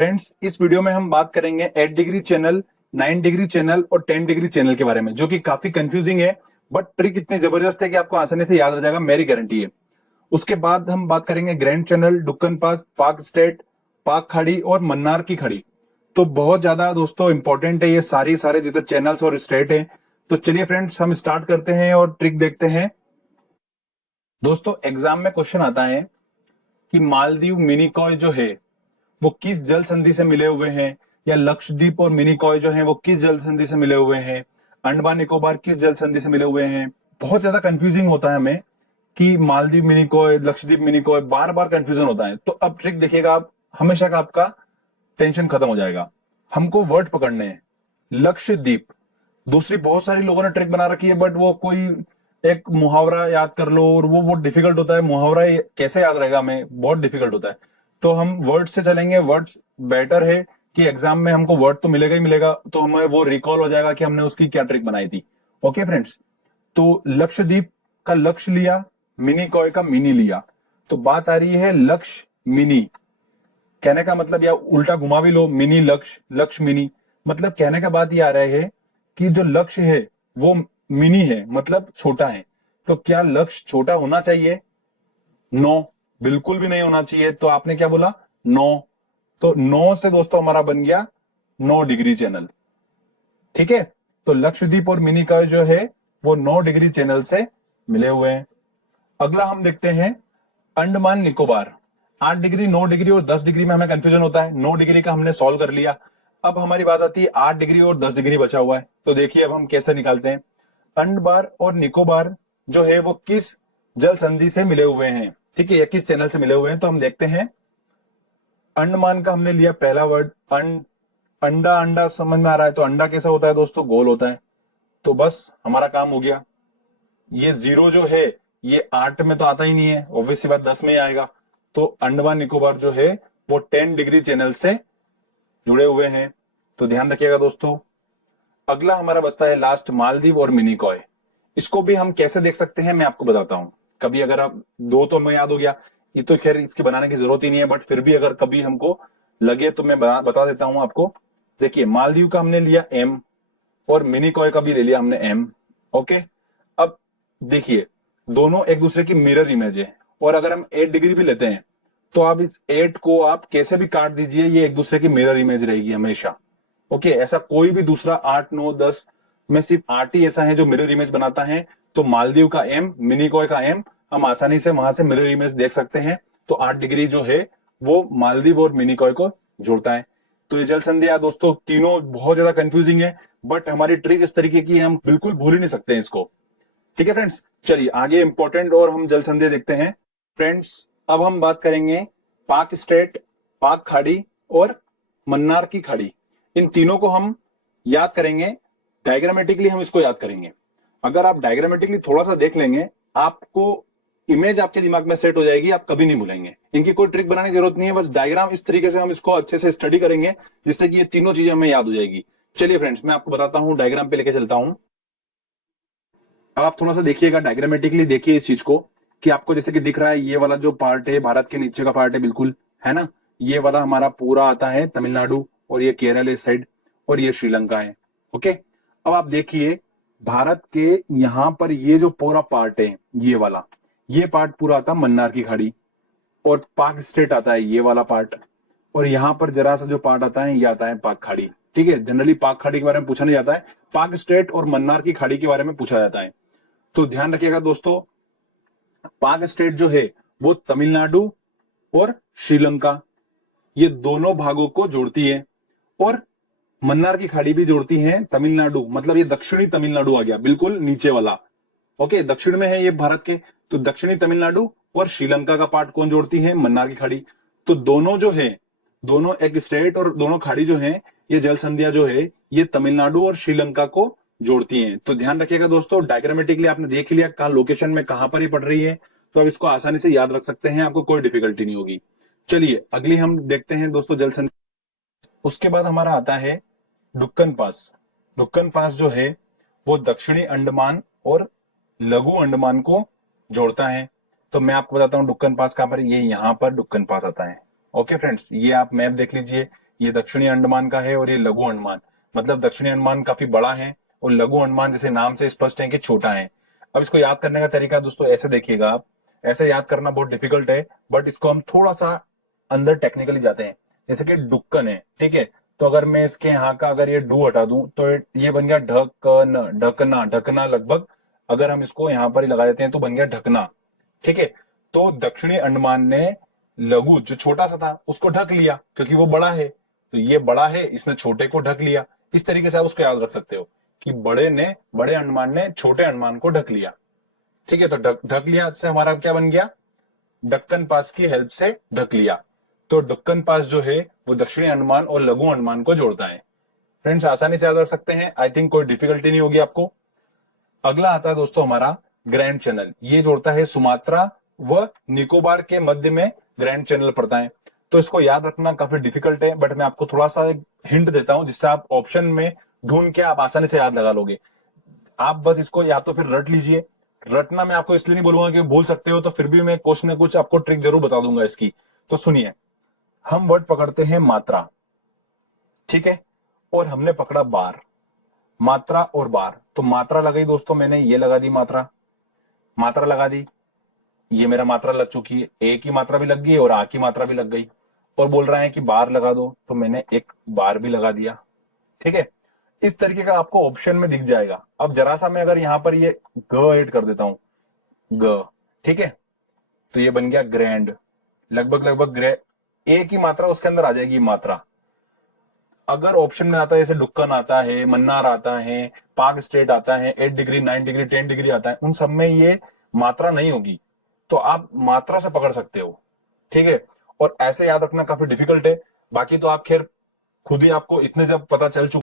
Friends, इस video में हम बात करेंगे 8 डिग्री चैनल, 9 डिग्री चैनल और 10 डिग्री चैनल के बारे में, जो कि काफी कंफ्यूजिंग है। बट ट्रिक इतनी जबरदस्त है कि आपको आसानी से याद रह जाएगा, मेरी गारंटी है। उसके बाद हम बात करेंगे ग्रैंड चैनल, डुक्कन पास, पाक स्टेट, पाक खाड़ी और मन्नार की खाड़ी। तो बहुत ज्यादा दोस्तों इंपॉर्टेंट है ये सारे जितने चैनल्स और स्टेट हैं। तो चलिए फ्रेंड्स, हम स्टार्ट करते हैं और ट्रिक देखते हैं। दोस्तों, एग्जाम में क्वेश्चन आता है कि मालदीव मिनिकॉय जो है वो किस जल संधि से मिले हुए हैं, या लक्षद्वीप और मिनिकॉय जो है वो किस जल संधि से मिले हुए हैं, अंडमान निकोबार किस जल संधि से मिले हुए हैं। बहुत ज्यादा कंफ्यूजिंग होता है हमें कि मालदीव मिनिकॉय, लक्षद्वीप मिनिकॉय, बार बार कंफ्यूजन होता है। तो अब ट्रिक देखिएगा आप, हमेशा का आपका टेंशन खत्म हो जाएगा। हमको वर्ड पकड़ने हैं। लक्षद्वीप, दूसरी बहुत सारी लोगों ने ट्रिक बना रखी है, बट वो कोई एक मुहावरा याद कर लो, और वो बहुत डिफिकल्ट होता है। मुहावरा कैसे याद रहेगा, हमें बहुत डिफिकल्ट होता है। तो हम वर्ड से चलेंगे। वर्ड्स बेटर है कि एग्जाम में हमको वर्ड तो मिलेगा ही मिलेगा, तो हमें वो रिकॉल हो जाएगा कि हमने उसकी क्या ट्रिक बनाई थी। ओके फ्रेंड्स, तो लक्षद्वीप का लक्ष्य लिया, मिनी कॉय का मिनी लिया। तो बात आ रही है लक्ष्य मिनी। कहने का मतलब, या उल्टा घुमा भी लो, मिनी लक्ष्य, लक्ष्य मिनी। मतलब कहने का बात ये आ रहा है कि जो लक्ष्य है वो मिनी है, मतलब छोटा है। तो क्या लक्ष्य छोटा होना चाहिए? नो, बिल्कुल भी नहीं होना चाहिए। तो आपने क्या बोला? नो। तो नो से दोस्तों हमारा बन गया 9 डिग्री चैनल। ठीक है, तो लक्षद्वीप और मिनी का जो है वो 9 डिग्री चैनल से मिले हुए हैं। अगला हम देखते हैं अंडमान निकोबार। 8 डिग्री, 9 डिग्री और 10 डिग्री में हमें कंफ्यूजन होता है। 9 डिग्री का हमने सॉल्व कर लिया। अब हमारी बात आती है 8 डिग्री और 10 डिग्री बचा हुआ है। तो देखिए अब हम कैसे निकालते हैं। अंडमान और निकोबार जो है वो किस जल संधि से मिले हुए हैं, ठीक है, या किस चैनल से मिले हुए हैं। तो हम देखते हैं। अंडमान का हमने लिया पहला वर्ड अंडा। अंडा समझ में आ रहा है, तो अंडा कैसा होता है दोस्तों? गोल होता है। तो बस हमारा काम हो गया। ये जीरो जो है ये 8 में तो आता ही नहीं है, ऑब्वियस सी बात 10 में ही आएगा। तो अंडमान निकोबार जो है वो 10 डिग्री चैनल से जुड़े हुए हैं। तो ध्यान रखिएगा दोस्तों। अगला हमारा बचता है लास्ट, मालदीव और मिनिकॉय। इसको भी हम कैसे देख सकते हैं, मैं आपको बताता हूं। कभी अगर आप दो तो हमें याद हो गया, ये तो खैर इसके बनाने की जरूरत ही नहीं है, बट फिर भी अगर कभी हमको लगे तो मैं बता देता हूं आपको। देखिए, मालदीव का हमने लिया एम, और मिनिकॉय का भी ले लिया हमने एम। ओके, अब देखिए, दोनों एक दूसरे की मिरर इमेज है। और अगर हम 8 डिग्री भी लेते हैं तो आप इस 8 को आप कैसे भी काट दीजिए, ये एक दूसरे की मिरर इमेज रहेगी हमेशा। ओके, ऐसा कोई भी दूसरा 8, 9, 10 में सिर्फ 8 ही ऐसा है जो मिरर इमेज बनाता है। तो मालदीव का एम, मिनिकॉय का एम, हम आसानी से वहां से मिरर इमेज देख सकते हैं। तो 8 डिग्री जो है वो मालदीव और मिनिकॉय को जोड़ता है। तो ये जल संधियां दोस्तों तीनों बहुत ज्यादा कंफ्यूजिंग है, बट हमारी ट्रिक इस तरीके की है, हम बिल्कुल भूल ही नहीं सकते हैं इसको। ठीक है फ्रेंड्स, चलिए आगे इंपॉर्टेंट और हम जल संधि देखते हैं। फ्रेंड्स, अब हम बात करेंगे पाक स्टेट, पाक खाड़ी और मन्नार की खाड़ी। इन तीनों को हम याद करेंगे। डायग्रामेटिकली हम इसको याद करेंगे। अगर आप डायग्रामेटिकली थोड़ा सा देख लेंगे, आपको इमेज आपके दिमाग में सेट हो जाएगी, आप कभी नहीं भूलेंगे। इनकी कोई ट्रिक बनाने की जरूरत नहीं है, बस डायग्राम इस तरीके से हम इसको अच्छे से स्टडी करेंगे जिससे कि ये तीनों चीजें हमें याद हो जाएगी। चलिए फ्रेंड्स, मैं आपको बताता हूं, डायग्राम पे लेके चलता हूं। अब आप थोड़ा सा देखिएगा, डायग्रामेटिकली देखिए इस चीज को, कि आपको जैसे कि दिख रहा है ये वाला जो पार्ट है भारत के नीचे का पार्ट है, बिल्कुल है ना। ये वाला हमारा पूरा आता है तमिलनाडु, और ये केरल है इस साइड, और ये श्रीलंका है। ओके, अब आप देखिए भारत के यहां पर ये जो पूरा पार्ट है, ये वाला, ये पार्ट पूरा आता है मन्नार की खाड़ी। और पाक स्टेट आता है ये वाला पार्ट। और यहां पर जरा सा जो पार्ट आता है ये आता है पाक खाड़ी। ठीक है, जनरली पाक खाड़ी के बारे में पूछा नहीं जाता है, पाक स्टेट और मन्नार की खाड़ी के बारे में पूछा जाता है। तो ध्यान रखिएगा दोस्तों, पाक स्टेट जो है वो तमिलनाडु और श्रीलंका, ये दोनों भागों को जोड़ती है। और मन्नार की खाड़ी भी जोड़ती है तमिलनाडु, मतलब ये दक्षिणी तमिलनाडु आ गया, बिल्कुल नीचे वाला। ओके, दक्षिण में है ये भारत के। तो दक्षिणी तमिलनाडु और श्रीलंका का पार्ट कौन जोड़ती है? मन्नार की खाड़ी। तो दोनों जो है, दोनों एक स्टेट और दोनों खाड़ी जो है, ये जल संधियां जो है ये तमिलनाडु और श्रीलंका को जोड़ती हैं। तो ध्यान रखिएगा दोस्तों, डायग्रामेटिकली आपने देख लिया कहा लोकेशन में कहां पर ही पड़ रही है, तो आप इसको आसानी से याद रख सकते हैं, आपको कोई डिफिकल्टी नहीं होगी। चलिए अगली हम देखते हैं दोस्तों जल संधि। उसके बाद हमारा आता है डुक्कन पास। डुक्कन पास जो है वो दक्षिणी अंडमान और लघु अंडमान को जोड़ता है। तो मैं आपको बताता हूं डुक्कन पास कहां पर है। ये यहां पर डुक्कन पास आता है। ओके फ्रेंड्स, ये आप मैप देख लीजिए, ये दक्षिणी अंडमान का है और ये लघु अंडमान। मतलब दक्षिणी अंडमान काफी बड़ा है और लघु अंडमान जैसे नाम से स्पष्ट है कि छोटा है। अब इसको याद करने का तरीका दोस्तों ऐसे देखिएगा आप, ऐसे याद करना बहुत डिफिकल्ट है, बट इसको हम थोड़ा सा अंदर टेक्निकली जाते हैं। जैसे कि डुक्कन है, ठीक है, तो अगर मैं इसके यहाँ का अगर ये डू हटा दूं तो ये बन गया ढकन, ढकना, ढकना लगभग अगर हम इसको यहाँ पर ही लगा देते हैं तो बन गया ढकना। ठीक है, तो दक्षिणी अंडमान ने लघु जो छोटा सा था उसको ढक लिया क्योंकि वो बड़ा है, तो ये बड़ा है इसने छोटे को ढक लिया। इस तरीके से आप उसको याद रख सकते हो कि बड़े अंडमान ने छोटे अंडमान को ढक लिया। ठीक है, तो ढक ढक लिया से हमारा क्या बन गया, दक्कन पास की हेल्प से ढक लिया। तो दक्कन पास जो है वो दक्षिणी अंडमान और लघु अंडमान को जोड़ता है। फ्रेंड्स आसानी से याद रख सकते हैं, आई थिंक कोई डिफिकल्टी नहीं होगी आपको। अगला आता है दोस्तों हमारा ग्रैंड चैनल। ये जोड़ता है सुमात्रा व निकोबार के मध्य में ग्रैंड चैनल पड़ता है। तो इसको याद रखना काफी डिफिकल्ट है, बट मैं आपको थोड़ा सा एक हिंट देता हूं जिससे आप ऑप्शन में ढूंढ के आप आसानी से याद लगा लोगे। आप बस इसको या तो फिर रट लीजिए। रटना मैं आपको इसलिए नहीं बोलूंगा कि भूल सकते हो, तो फिर भी मैं कुछ न कुछ आपको ट्रिक जरूर बता दूंगा इसकी। तो सुनिए, हम वर्ड पकड़ते हैं मात्रा, ठीक है, और हमने पकड़ा बार। मात्रा और बार, तो मात्रा लगाई दोस्तों मैंने, ये लगा दी मात्रा, मात्रा लगा दी, ये मेरा मात्रा लग चुकी है, ए की मात्रा भी लग गई और आ की मात्रा भी लग गई। और बोल रहा है कि बार लगा दो, तो मैंने एक बार भी लगा दिया। ठीक है, इस तरीके का आपको ऑप्शन में दिख जाएगा। अब जरा सा मैं अगर यहां पर ये ग ऐड कर देता हूं, ग, ठीक है, तो ये बन गया ग्रैंड। लगभग लगभग ए की मात्रा उसके अंदर आ जाएगी मात्रा। अगर ऑप्शन में आता है जैसे डुक्कन आता है, मन्नार आता है, पाक स्टेट आता है, 8 डिग्री, 9 डिग्री, 10 डिग्री आता है, उन सब में ये मात्रा नहीं होगी, तो आप मात्रा से पकड़ सकते हो। ठीक है, और ऐसे याद रखना काफी डिफिकल्ट है। बाकी तो आप खैर खुद ही आपको इतने जब पता चल चुका